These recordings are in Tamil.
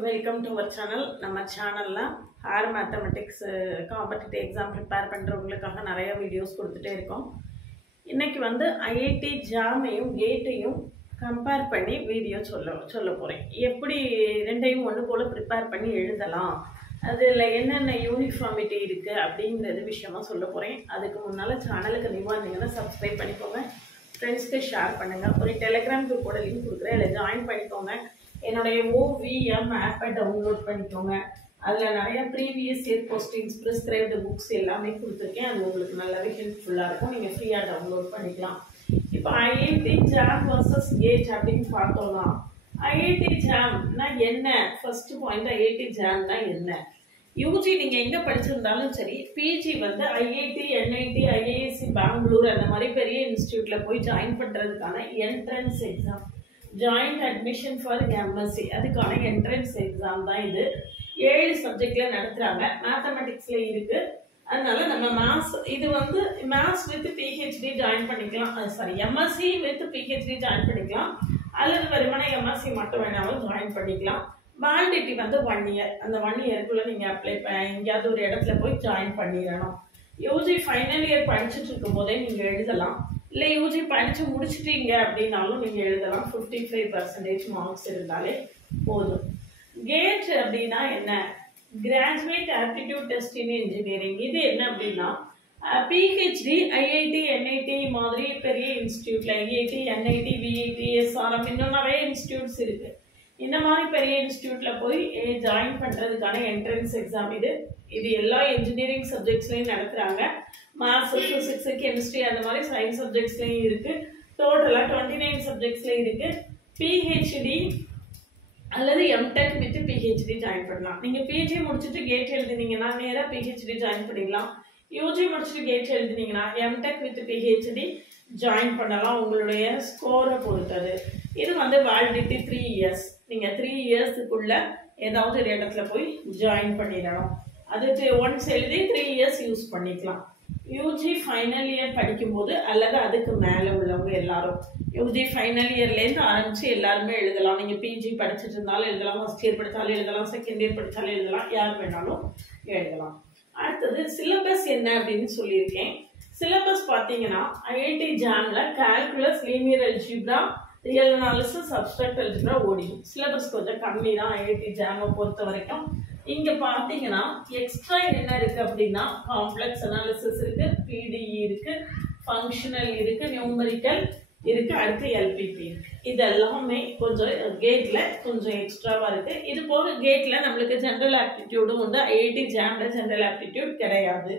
Welcome to our channel. நம்ம சேனல்ல for mathematics competitive exam prepare பண்றவங்களுக்காக நிறைய வீடியோஸ் கொடுத்துட்டே இருக்கோம். இன்னைக்கு வந்து ஐஐடி ஜாமையும் கேட்டையும் கம்பேர் பண்ணி வீடியோ சொல்ல போறேன். எப்படி ரெண்டையும் ஒன்று போல ப்ரிப்பேர் பண்ணி எழுதலாம், அதில் என்னென்ன யூனிஃபார்மிட்டி இருக்கு அப்படிங்கிறது விஷயமா சொல்ல போறேன். அதுக்கு முன்னால சேனலுக்கு நியூவா இருந்தீங்கன்னா சப்ஸ்கிரைப் பண்ணிக்கோங்க, ஃப்ரெண்ட்ஸ்க்கு ஷேர் பண்ணுங்க, ஒரு டெலிகிராம் குரூப்போட லிங்க் கொடுக்குறேன், அதில் ஜாயின் பண்ணிக்கோங்க. என்னுடைய OVM ஆப்பை டவுன்லோட் பண்ணிக்கோங்க. அதில் நிறைய previous year questions, prescribed books எல்லாமே கொடுத்துருக்கேன். அது உங்களுக்கு நல்லாவே ஹெல்ப்ஃபுல்லாக இருக்கும். நீங்கள் ஃப்ரீயாக டவுன்லோட் பண்ணிக்கலாம். இப்போ ஐஐடி ஜாம் வர்சஸ் கேட் அப்படின்னு பார்த்தோம்னா, ஐஐடி ஜாம்னா என்ன? ஃபர்ஸ்ட் பாயிண்ட், ஐஐடி ஜாம்னா என்ன? யூஜி நீங்கள் எங்கே படிச்சிருந்தாலும் சரி, பிஜி வந்து ஐஐடி, NIT, IISc பெங்களூர் அந்த மாதிரி பெரிய இன்ஸ்டியூட்டில் போய் ஜாயின் பண்ணுறதுக்கான entrance exam, joint admission for MSc, அதுக்கான என்ட்ரன்ஸ் எக்ஸாம் தான் இது. 7 சப்ஜெக்ட்ல நடத்துறாங்க. மேத்தமெட்டிக்ஸ்ல இருக்கு. அதனால நம்ம மேத்ஸ், இது வந்து மேத்ஸ் வித் PhD ஜாயின் பண்ணிக்கலாம், sorry MSc with PhD join பண்ணிக்கலாம், அல்லது வெறுமனே MSc மட்டும் வேணாலும் ஜாயின் பண்ணிக்கலாம். வேலிடிட்டி வந்து 1 இயர். அந்த 1 இயருக்குள்ள நீங்க அப்ளை எங்கேயாவது ஒரு இடத்துல போய் ஜாயின் பண்ணிடணும். யூஜி ஃபைனல் இயர் படிச்சுட்டு இருக்கும் போதே நீங்க எழுதலாம், இல்லை யூஜி படிச்சு முடிச்சிட்டீங்க அப்படின்னாலும் நீங்க எழுதலாம். 55% மார்க்ஸ் இருந்தாலே போதும். கேட் அப்படின்னா என்ன? கிராஜுவேட் ஆப்டிடியூட் டெஸ்ட் இன் இன்ஜினியரிங். இது என்ன அப்படின்னா, PhD, IIT, NIT மாதிரி பெரிய இன்ஸ்டியூட்ல, IIT, NIT, VIT, SRM இன்னும் நிறைய இன்ஸ்டியூட்ஸ் இருக்கு. இந்த மாதிரி பெரிய இன்ஸ்டியூட்ல போய் ஜாயின் பண்றதுக்கான என்ட்ரன்ஸ் எக்ஸாம் இது. இது எல்லா இன்ஜினியரிங் சப்ஜெக்ட்ஸ்லயும் நடத்துறாங்க. மேத்ஸ், பிசிக்ஸ், கெமிஸ்ட்ரி அந்த மாதிரி சயின்ஸ் சப்ஜெக்ட்ஸ்லயும் இருக்கு. டோட்டலா 29 சப்ஜெக்ட்ஸ்ல இருக்கு. PhD அல்லது MTech வித் PhD ஜாயின் பண்ணலாம். நீங்க PG முடிச்சுட்டு கேட் எழுதினீங்கன்னா நேரா PhD ஜாயின் பண்ணிக்கலாம். யூஜி முடிச்சுட்டு கேட் எழுதினீங்கன்னா MTech வித் PhD ஜாயின் பண்ணலாம், உங்களுடைய ஸ்கோரை பொறுத்தது. இது வந்து வேலிடிட்டி 3 இயர்ஸ். நீங்க 3 இயர்ஸுக்குள்ள ஏதாவது ஒரு இடத்துல போய் ஜாயின் பண்ணிடணும். அதுக்கு ஒன்ஸ் எழுதி 3 இயர்ஸ் யூஸ் பண்ணிக்கலாம். யூஜி ஃபைனல் இயர் படிக்கும்போது அல்லது அதுக்கு மேலே உள்ளவங்க எல்லாரும் யூஜி ஃபைனல் இயர்லேருந்து ஆரம்பிச்சு எல்லாருமே எழுதலாம். நீங்கள் பிஜி படிச்சுட்டு இருந்தாலும் எழுதலாம், ஃபர்ஸ்ட் இயர் படித்தாலும் எழுதலாம், செகண்ட் இயர் படித்தாலும் எழுதலாம், யார் வேணாலும் எழுதலாம். அடுத்தது சிலபஸ் என்ன அப்படின்னு சொல்லியிருக்கேன். சிலபஸ் பார்த்தீங்கன்னா ஐஐடி ஜாம்ல calculus, linear algebra, real analysis, abstract algebra ஓடிடும். சிலபஸ் கொஞ்சம் கம்மி தான் ஐஐடி ஜாமை பொறுத்த வரைக்கும். இங்க பாத்தீங்கன்னா எக்ஸ்ட்ரா என்ன இருக்கு அப்படின்னா, காம்ப்ளெக்ஸ் அனாலிசிஸ் இருக்கு, PDE இருக்கு, ஃபங்க்ஷனல் இருக்கு, நியூமரிக்கல் இருக்கு, அடுத்து LPP இருக்கு. இதெல்லாமே கொஞ்சம் கேட்ல கொஞ்சம் எக்ஸ்ட்ராவா இருக்கு. இது போக கேட்ல நம்மளுக்கு ஜெனரல் ஆப்டிடியூடும் உண்டு. ஐஐடி ஜாம்ல ஜெனரல் ஆப்டிடியூட் கிடையாது.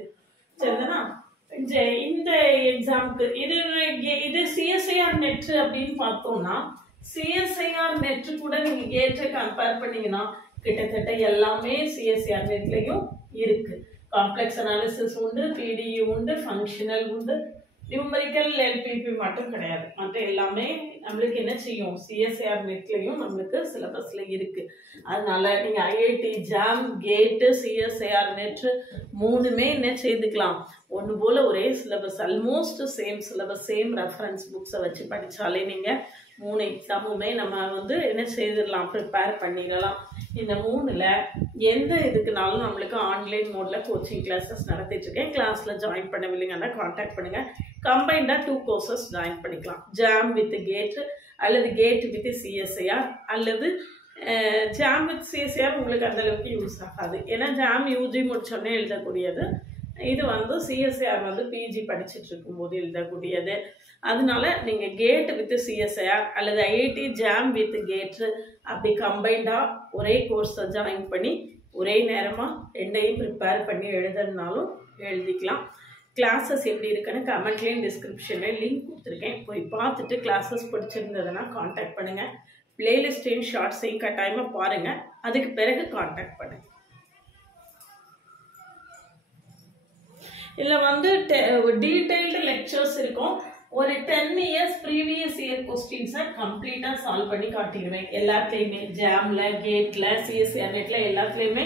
சரிதானா? இந்த எக்ஸாமுக்கு இது CSIR நெட் அப்படின்னு பார்த்தோம்னா, CSIR நெட் கூட நீங்க கேட்டை கம்பேர் பண்ணீங்கன்னா கிட்டத்தட்ட எல்லாமே CSIR நெட்லயும் இருக்கு. காம்ப்ளெக்ஸ் அனாலிசிஸ் உண்டு, PDE உண்டு, ஃபங்க்ஷனல் உண்டு, நியூமரிக்கல், LPP மட்டும் கிடையாது. மற்ற எல்லாமே நம்மளுக்கு என்ன செய்யும், CSIR நெட்லயும் நம்மளுக்கு சிலபஸ்ல இருக்கு. அதனால நீங்க ஐஐடி ஜாம், கேட்டு, CSIR நெட் மூணுமே என்ன செய்துக்கலாம், ஒன்று போல ஒரே syllabus, almost same syllabus, same reference புக்ஸை வச்சு படிச்சாலே நீங்க 3 எக்ஸாமுமே நம்ம வந்து என்ன செய்திடலாம், ப்ரிப்பேர் பண்ணிடலாம். இந்த 3ல எந்த இதுக்குனாலும் நம்மளுக்கு ஆன்லைன் மோட்ல கோச்சிங் கிளாஸஸ் நடத்திட்டு இருக்கேன். கிளாஸ்ல ஜாயின் பண்ணவில்லைங்கன்னா கான்டாக்ட் பண்ணுங்க. கம்பைண்டா 2 கோர்சஸ் ஜாயின் பண்ணிக்கலாம். ஜாம் வித் கேட் அல்லது கேட் வித் CSIR, அல்லது ஜாம் வித் CSIR உங்களுக்கு அந்த அளவுக்கு யூஸ் ஆகாது. ஏன்னா ஜாம் யூஜி முடிச்சோடனே எழுதக்கூடியது, இது வந்து CSIR வந்து PG படிச்சுட்டு இருக்கும்போது எழுதக்கூடியது. அதனால நீங்க கேட் வித் CSIR அல்லது ஐஐடி ஜாம் வித் கேட் அப்படி கம்பைண்டா ஒரே கோர்ஸை ஜாயின் பண்ணி ஒரே நேரமா ரெண்டையும் ப்ரிப்பேர் பண்ணி எழுதுனாலும் எழுதிக்கலாம். கிளாஸஸ் எப்படி இருக்குன்னு கமெண்ட்லேயும் டிஸ்கிரிப்ஷன்லேயும் லிங்க் கொடுத்துருக்கேன். போய் பார்த்துட்டு கிளாஸஸ் பிடிச்சிருந்ததுன்னா கான்டாக்ட் பண்ணுங்க. பிளேலிஸ்டையும் ஷார்ட்ஸையும் கட்டாயமா பாருங்க, அதுக்கு பிறகு கான்டாக்ட் பண்ணுங்க. இதில் வந்து டீடைல்டு லெக்சர்ஸ் இருக்கும். ஒரு 10 இயர்ஸ் ப்ரீவியஸ் இயர் கொஸ்டின்ஸை கம்ப்ளீட்டாக சால்வ் பண்ணி காட்டிடுவேன். எல்லாத்துலேயுமே ஜாம்ல, கேட்ல, CSIR நெட்ல எல்லாத்துலேயுமே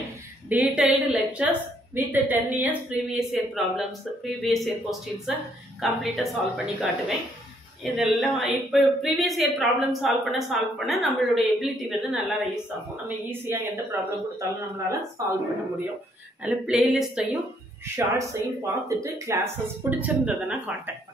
detailed lectures with 10 years previous year problems, previous year கொஸ்டின்ஸை கம்ப்ளீட்டாக சால்வ் பண்ணி காட்டுவேன். இதெல்லாம் இப்போ ப்ரீவியஸ் இயர் ப்ராப்ளம் சால்வ் பண்ண நம்மளுடைய எபிலிட்டி வந்து நல்லா ரைஸ் ஆகும். நம்ம ஈஸியாக எந்த ப்ராப்ளம் கொடுத்தாலும் நம்மளால் சால்வ் பண்ண முடியும். அதில் பிளேலிஸ்ட்டையும் ஷார்ட்ஸையும் பார்த்துட்டு கிளாஸஸ் பிடிச்சிருந்ததுன்னா காண்டாக்ட்